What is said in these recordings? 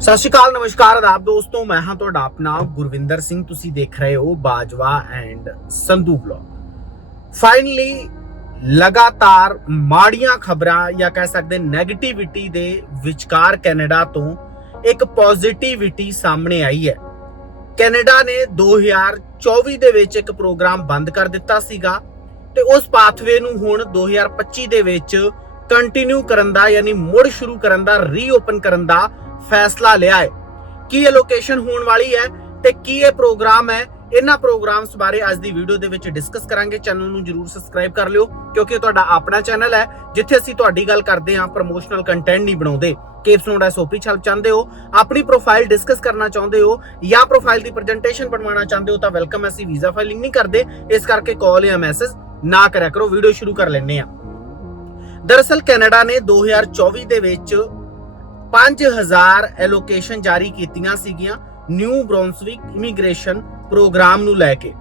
ਸਤਿ ਸ਼੍ਰੀ ਅਕਾਲ, ਨਮਸਕਾਰ, ਆਦਾਬ ਦੋਸਤੋ, ਮੈਂ ਹਾਂ ਤੁਹਾਡਾ ਆਪਣਾ ਗੁਰਵਿੰਦਰ ਸਿੰਘ। ਤੁਸੀਂ ਦੇਖ ਰਹੇ ਹੋ Bajwa and Sandhu blog finally ਲਗਾਤਾਰ ਮਾੜੀਆਂ ਖਬਰਾਂ ਜਾਂ ਕਹਿ ਸਕਦੇ 네ਗੇਟਿਵਿਟੀ ਦੇ ਵਿਚਕਾਰ ਕੈਨੇਡਾ ਤੋਂ ਇੱਕ ਪੋਜ਼ਿਟਿਵਿਟੀ ਸਾਹਮਣੇ ਆਈ ਹੈ। ਕੈਨੇਡਾ ਨੇ 2024 ਦੇ ਵਿੱਚ ਇੱਕ ਪ੍ਰੋਗਰਾਮ ਬੰਦ ਕਰ ਦਿੱਤਾ ਸੀਗਾ ਤੇ ਉਸ ਪਾਥਵੇ ਨੂੰ ਹੁਣ 2025 ਦੇ ਵਿੱਚ ਕੰਟੀਨਿਊ ਕਰਨ ਦਾ, ਯਾਨੀ ਮੁੜ ਸ਼ੁਰੂ ਕਰਨ ਦਾ ਰੀਓਪਨ ਕਰਨ ਦਾ ਫੈਸਲਾ ਲਿਆ ਹੈ। ਕੀ ਇਹ ਲੋਕੇਸ਼ਨ ਹੋਣ ਵਾਲੀ ਹੈ ਤੇ ਕੀ ਇਹ ਪ੍ਰੋਗਰਾਮ ਹੈ? ਇਹਨਾਂ ਪ੍ਰੋਗਰਾਮਸ ਬਾਰੇ ਅੱਜ ਦੀ ਵੀਡੀਓ ਦੇ ਵਿੱਚ ਡਿਸਕਸ ਕਰਾਂਗੇ। ਚੈਨਲ ਨੂੰ ਜਰੂਰ ਸਬਸਕ੍ਰਾਈਬ ਕਰ ਲਿਓ, ਕਿਉਂਕਿ ਇਹ ਤੁਹਾਡਾ ਆਪਣਾ ਚੈਨਲ ਹੈ, ਜਿੱਥੇ ਅਸੀਂ ਤੁਹਾਡੀ ਗੱਲ ਕਰਦੇ ਹਾਂ ਪ੍ਰੋਮੋਸ਼ਨਲ ਕੰਟੈਂਟ ਨਹੀਂ ਬਣਾਉਂਦੇ। ਕੇਪਸ ਨੋਟ ਐਸਓਪੀ ਚੱਲ ਚਾਹੁੰਦੇ ਹੋ, ਆਪਣੀ ਪ੍ਰੋਫਾਈਲ ਡਿਸਕਸ ਕਰਨਾ ਚਾਹੁੰਦੇ ਹੋ, ਜਾਂ ਪ੍ਰੋਫਾਈਲ ਦੀ ਪ੍ਰੈਜੈਂਟੇਸ਼ਨ ਬਣਵਾਉਣਾ ਚਾਹੁੰਦੇ ਹੋ, ਤਾਂ ਵੈਲਕਮ ਅਸੀਂ ਵੀਜ਼ਾ ਫਾਈਲਿੰਗ ਨਹੀਂ ਕਰਦੇ। ਇਸ ਕਰਕੇ ਕਾਲ ਜਾਂ ਮੈਸੇਜ ਨਾ ਕਰਿਆ ਕਰੋ ਵੀਡੀਓ ਸ਼ੁਰੂ ਕਰ ਲੈਂਦੇ ਆ ਦਰਅਸਲ ਕੈਨੇਡਾ ਨੇ 2024 ਦੇ ਵਿੱਚ 5000 ਐਲੋਕੇਸ਼ਨ ਜਾਰੀ ਕੀਤੀਆਂ ਸੀਗੀਆਂ ਨਿਊ ਬ੍ਰੌਂਸਵਿਕ ਇਮੀਗ੍ਰੇਸ਼ਨ ਪ੍ਰੋਗਰਾਮ ਨੂੰ ਲੈ ਕੇ।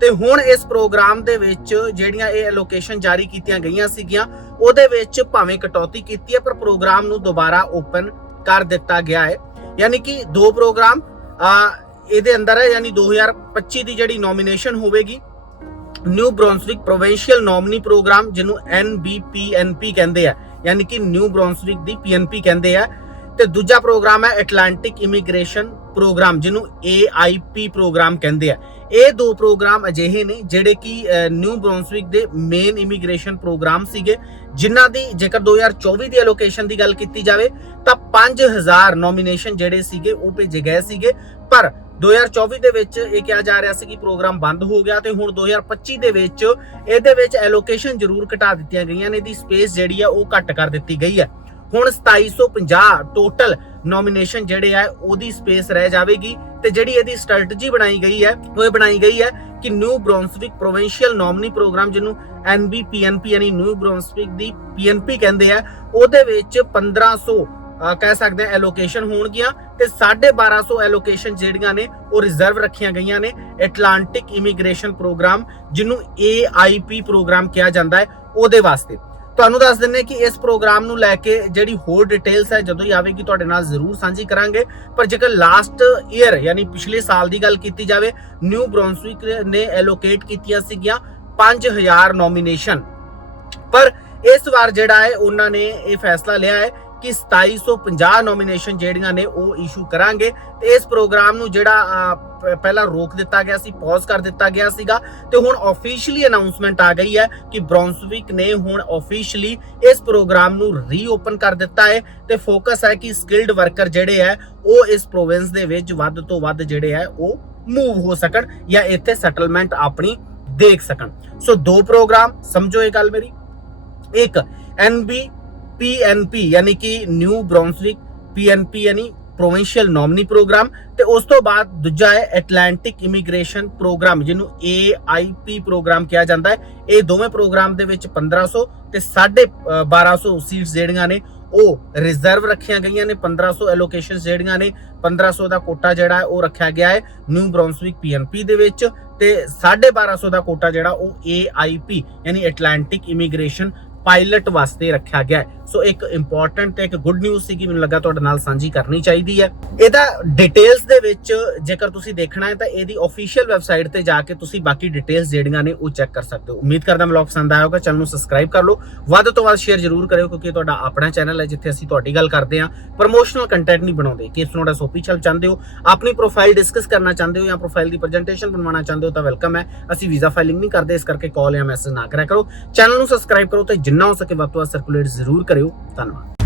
ਤੇ ਹੁਣ ਇਸ ਪ੍ਰੋਗਰਾਮ ਦੇ ਵਿੱਚ ਜਿਹੜੀਆਂ ਇਹ ਐਲੋਕੇਸ਼ਨ ਜਾਰੀ ਕੀਤੀਆਂ ਗਈਆਂ ਸੀਗੀਆਂ, ਉਹਦੇ ਵਿੱਚ ਭਾਵੇਂ ਕਟੌਤੀ ਕੀਤੀ ਹੈ, ਪਰ ਪ੍ਰੋਗਰਾਮ ਨੂੰ ਦੁਬਾਰਾ ਓਪਨ ਕਰ ਦਿੱਤਾ ਗਿਆ ਹੈ। ਯਾਨੀ ਕਿ ਦੋ ਪ੍ਰੋਗਰਾਮ ਇਹਦੇ ਅੰਦਰ ਹੈ, ਯਾਨੀ 2025 ਦੀ ਜਿਹੜੀ ਨੋਮੀਨੇਸ਼ਨ ਹੋਵੇਗੀ New Brunswick Provincial Nominee Program ਜਿਹਨੂੰ NBPNP ਕਹਿੰਦੇ ਆ। ਯਾਨੀ ਕਿ ਨਿਊ ਬ੍ਰੌਂਸਵਿਕ ਦੀ PNP ਕਹਿੰਦੇ ਆ। ਤੇ ਦੂਜਾ ਪ੍ਰੋਗਰਾਮ ਹੈ ਐਟਲਾਂਟਿਕ ਇਮੀਗ੍ਰੇਸ਼ਨ ਪ੍ਰੋਗਰਾਮ, ਜਿਹਨੂੰ AIP ਪ੍ਰੋਗਰਾਮ ਕਹਿੰਦੇ ਆ। ਇਹ ਦੋ ਪ੍ਰੋਗਰਾਮ ਅਜਿਹੇ ਨੇ ਜਿਹੜੇ ਕਿ ਨਿਊ ਬ੍ਰੌਂਸਵਿਕ ਦੇ ਮੇਨ ਇਮੀਗ੍ਰੇਸ਼ਨ ਪ੍ਰੋਗਰਾਮ ਸੀਗੇ, ਜਿਨ੍ਹਾਂ ਦੀ ਜੇਕਰ 2024 ਦੀ ਐਲੋਕੇਸ਼ਨ ਦੀ ਗੱਲ ਕੀਤੀ ਜਾਵੇ, ਤਾਂ 5000 ਨੋਮੀਨੇਸ਼ਨ ਜਿਹੜੇ ਸੀਗੇ, ਉਹ ਭੇਜੇ ਗਏ ਸੀਗੇ। ਪਰ 2024 ਦੇ ਵਿੱਚ ਇਹ ਕਿਹਾ ਜਾ ਰਿਹਾ ਸੀ ਕਿ ਪ੍ਰੋਗਰਾਮ ਬੰਦ ਹੋ ਗਿਆ ਤੇ ਹੁਣ 2025 ਦੇ ਵਿੱਚ ਇਹਦੇ ਵਿੱਚ ਐਲੋਕੇਸ਼ਨ ਜ਼ਰੂਰ ਘਟਾ ਦਿੱਤੀਆਂ ਗਈਆਂ ਨੇ, ਇਹਦੀ ਸਪੇਸ ਜਿਹੜੀ ਆ ਉਹ ਘੱਟ ਕਰ ਦਿੱਤੀ ਗਈ ਹੈ। ਹੁਣ 2750 ਟੋਟਲ ਨੋਮੀਨੇਸ਼ਨ ਜਿਹੜੇ ਆ, ਉਹਦੀ ਸਪੇਸ ਰਹਿ ਜਾਵੇਗੀ ਤੇ ਜਿਹੜੀ ਇਹਦੀ ਸਟ੍ਰੈਟਜੀ ਬਣਾਈ ਗਈ ਹੈ, ਉਹ ਇਹ ਬਣਾਈ ਗਈ ਹੈ ਕਿ New Brunswick Provincial Nominee Program ਜਿਹਨੂੰ NBPNP ਯਾਨੀ ਨਿਊ ਬ੍ਰੌਂਸਵਿਕ ਦੀ PNP ਕਹਿੰਦੇ ਆ, ਉਹਦੇ ਵਿੱਚ 1500 ਅਹ, ਕਹਿ ਸਕਦੇ ਆ ਐਲੋਕੇਸ਼ਨ ਹੋਣਗੀਆਂ ਤੇ 1250 ਐਲੋਕੇਸ਼ਨ ਜਿਹੜੀਆਂ ਨੇ, ਉਹ ਰਿਜ਼ਰਵ ਰੱਖੀਆਂ ਗਈਆਂ ਨੇ। ਐਟਲਾਂਟਿਕ ਇਮੀਗ੍ਰੇਸ਼ਨ ਪ੍ਰੋਗਰਾਮ ਜਿਹਨੂੰ AIP ਪ੍ਰੋਗਰਾਮ ਕਿਹਾ ਜਾਂਦਾ ਹੈ, ਉਹਦੇ ਵਾਸਤੇ। ਤੁਹਾਨੂੰ ਦੱਸ ਦਿੰਨੇ ਕਿ ਇਸ ਪ੍ਰੋਗਰਾਮ ਨੂੰ ਲੈ ਕੇ ਜਿਹੜੀ ਹੋਰ ਡਿਟੇਲਸ ਹੈ ਜਦੋਂ ਹੀ ਆਵੇਗੀ, ਤੁਹਾਡੇ ਨਾਲ ਜ਼ਰੂਰ ਸਾਂਝੀ ਕਰਾਂਗੇ। ਪਰ ਜੇਕਰ ਲਾਸਟ ਈਅਰ ਯਾਨੀ ਪਿਛਲੇ ਸਾਲ ਦੀ ਗੱਲ ਕੀਤੀ ਜਾਵੇ ਨਿਊ ਬ੍ਰੌਂਸਵਿਕ ਨੇ ਐਲੋਕੇਟ ਕੀਤੀਆਂ ਸੀਗੀਆਂ 5000 ਨੋਮੀਨੇਸ਼ਨ ਪਰ ਇਸ ਵਾਰ ਜਿਹੜਾ ਹੈ, ਉਹਨਾਂ ਨੇ ਇਹ ਫੈਸਲਾ ਲਿਆ ਹੈ ਕਿ 2750 ਨੋਮੀਨੇਸ਼ਨ ਜਿਹੜੀਆਂ ਨੇ ਉਹ ਇਸ਼ੂ ਕਰਾਂਗੇ ਤੇ ਇਸ ਪ੍ਰੋਗਰਾਮ ਨੂੰ ਜਿਹੜਾ ਪਹਿਲਾਂ ਰੋਕ ਦਿੱਤਾ ਗਿਆ ਸੀ ਪੌਜ਼ ਕਰ ਦਿੱਤਾ ਗਿਆ ਸੀਗਾ ਤੇ ਹੁਣ ਆਫੀਸ਼ੀਅਲੀ ਅਨਾਉਂਸਮੈਂਟ ਆ ਗਈ ਹੈ ਕਿ ਬ੍ਰੌਂਸਵਿਕ ਨੇ ਹੁਣ ਆਫੀਸ਼ੀਅਲੀ ਇਸ ਪ੍ਰੋਗਰਾਮ ਨੂੰ ਰੀਓਪਨ ਕਰ ਦਿੱਤਾ ਹੈ ਤੇ ਫੋਕਸ ਹੈ ਕਿ ਸਕਿਲਡ ਵਰਕਰ ਜਿਹੜੇ ਹੈ, ਉਹ ਇਸ ਪ੍ਰੋਵਿੰਸ ਦੇ ਵਿੱਚ ਵੱਧ ਤੋਂ ਵੱਧ ਜਿਹੜੇ ਹੈ, ਉਹ ਮੂਵ ਹੋ ਸਕਣ ਜਾਂ ਇੱਥੇ ਸੈਟਲਮੈਂਟ ਆਪਣੀ ਦੇਖ ਸਕਣ। ਸੋ ਦੋ ਪ੍ਰੋਗਰਾਮ ਸਮਝੋ ਇਹ ਗੱਲ ਮੇਰੀ। ਇੱਕ ਐਨਬੀ ਪੀਐਨਪੀ ਯਾਨੀ ਕਿ ਨਿਊ ਬ੍ਰੌਂਸਵਿਕ ਪੀਐਨਪੀ ਯਾਨੀ ਪ੍ਰੋਵਿੰਸ਼ੀਅਲ ਨੋਮਨੀ ਪ੍ਰੋਗਰਾਮ ਤੇ ਉਸ ਤੋਂ ਬਾਅਦ ਦੂਜਾ ਹੈ ਐਟਲਾਂਟਿਕ ਇਮੀਗ੍ਰੇਸ਼ਨ ਪ੍ਰੋਗਰਾਮ ਜਿਹਨੂੰ AIP ਪ੍ਰੋਗਰਾਮ ਕਿਹਾ ਜਾਂਦਾ ਹੈ। ਇਹ ਦੋਵੇਂ ਪ੍ਰੋਗਰਾਮ ਦੇ ਵਿੱਚ 1500 ਤੇ 1250 ਸੀਟਸ ਜਿਹੜੀਆਂ ਨੇ, ਉਹ ਰਿਜ਼ਰਵ ਰੱਖੀਆਂ ਗਈਆਂ ਨੇ 1500 ਐਲੋਕੇਸ਼ਨਸ ਜਿਹੜੀਆਂ ਨੇ 1500 ਦਾ ਕੋਟਾ ਜਿਹੜਾ ਉਹ ਰੱਖਿਆ ਗਿਆ ਹੈ ਨਿਊ ਬ੍ਰੌਂਸਵਿਕ ਪੀਐਨਪੀ ਦੇ ਵਿੱਚ ਤੇ 1250 ਦਾ ਕੋਟਾ ਜਿਹੜਾ ਉਹ AIP ਯਾਨੀ ਐਟਲਾਂਟਿਕ ਇਮੀਗ੍ਰੇਸ਼ਨ ਪਾਇਲਟ ਵਾਸਤੇ ਰੱਖਿਆ ਗਿਆ ਹੈ। ਸੋ ਇੱਕ ਇੰਪੋਰਟੈਂਟ ਤੇ ਇੱਕ ਗੁੱਡ ਨਿਊਜ਼ ਸੀ ਕਿ ਮੈਨੂੰ ਲੱਗਾ ਤੁਹਾਡੇ ਨਾਲ ਸਾਂਝੀ ਕਰਨੀ ਚਾਹੀਦੀ ਹੈ। ਇਹਦਾ ਡਿਟੇਲਸ ਦੇ ਵਿੱਚ ਜੇਕਰ ਤੁਸੀਂ ਦੇਖਣਾ ਹੈ, ਤਾਂ ਇਹਦੀ ਅਫੀਸ਼ੀਅਲ ਵੈਬਸਾਈਟ ਤੇ ਜਾ ਕੇ ਤੁਸੀਂ ਬਾਕੀ ਡਿਟੇਲਸ ਜਿਹੜੀਆਂ ਨੇ, ਉਹ ਚੈੱਕ ਕਰ ਸਕਦੇ ਹੋ। ਉਮੀਦ ਕਰਦਾ ਵਲੌਗ ਪਸੰਦ ਆਇਆ ਹੋਗਾ ਚੈਨਲ ਨੂੰ ਸਬਸਕ੍ਰਾਈਬ ਕਰ ਲਓ। ਵੱਧ ਤੋਂ ਵੱਧ ਸ਼ੇਅਰ ਜ਼ਰੂਰ ਕਰਿਓ, ਕਿਉਂਕਿ ਤੁਹਾਡਾ ਆਪਣਾ ਚੈਨਲ ਹੈ, ਜਿੱਥੇ ਅਸੀਂ ਤੁਹਾਡੀ ਗੱਲ ਕਰਦੇ ਹਾਂ। ਪ੍ਰੋਮੋਸ਼ਨਲ ਕੰਟੈਂਟ ਨਹੀਂ ਬਣਾਉਂਦੇ। ਕਿ ਤੁਹਾਡਾ ਸੋਪੀ ਚੱਲ ਚਾਹੁੰਦੇ ਹੋ? ਆਪਣੀ ਪ੍ਰੋਫਾਈਲ ਡਿਸਕਸ ਕਰਨਾ ਚਾਹੁੰਦੇ ਹੋ ਜਾਂ ਪ੍ਰੋਫਾਈਲ ਦੀ ਪ੍ਰੈਜੈਂਟੇਸ਼ਨ ਬਣਵਾਉਣਾ ਚਾਹੁੰਦੇ ਹੋ, ਤਾਂ ਵੈਲਕਮ ਹੈ। ਅਸੀਂ ਵੀਜ਼ਾ ਫਾਈਲਿੰਗ ਨਹੀਂ ਕਰਦੇ, ਇਸ ਕਰਕੇ ਕਾਲ ਜਾਂ ਮੈਸੇਜ ਨਾ ਕਰਿਆ ਕਰੋ। ਚੈਨਲ ਨੂੰ ਸਬਸਕ੍ਰਾਈਬ ਕਰੋ ਤੇ ਜਿੰਨਾ ਹੋ ਸਕੇ ਵੱਧ ਤੋਂ ਵੱਧ ਸਰਕੂਲੇਟ ਜ਼ਰੂਰ ਕਰਿਓ ਧੰਨਵਾਦ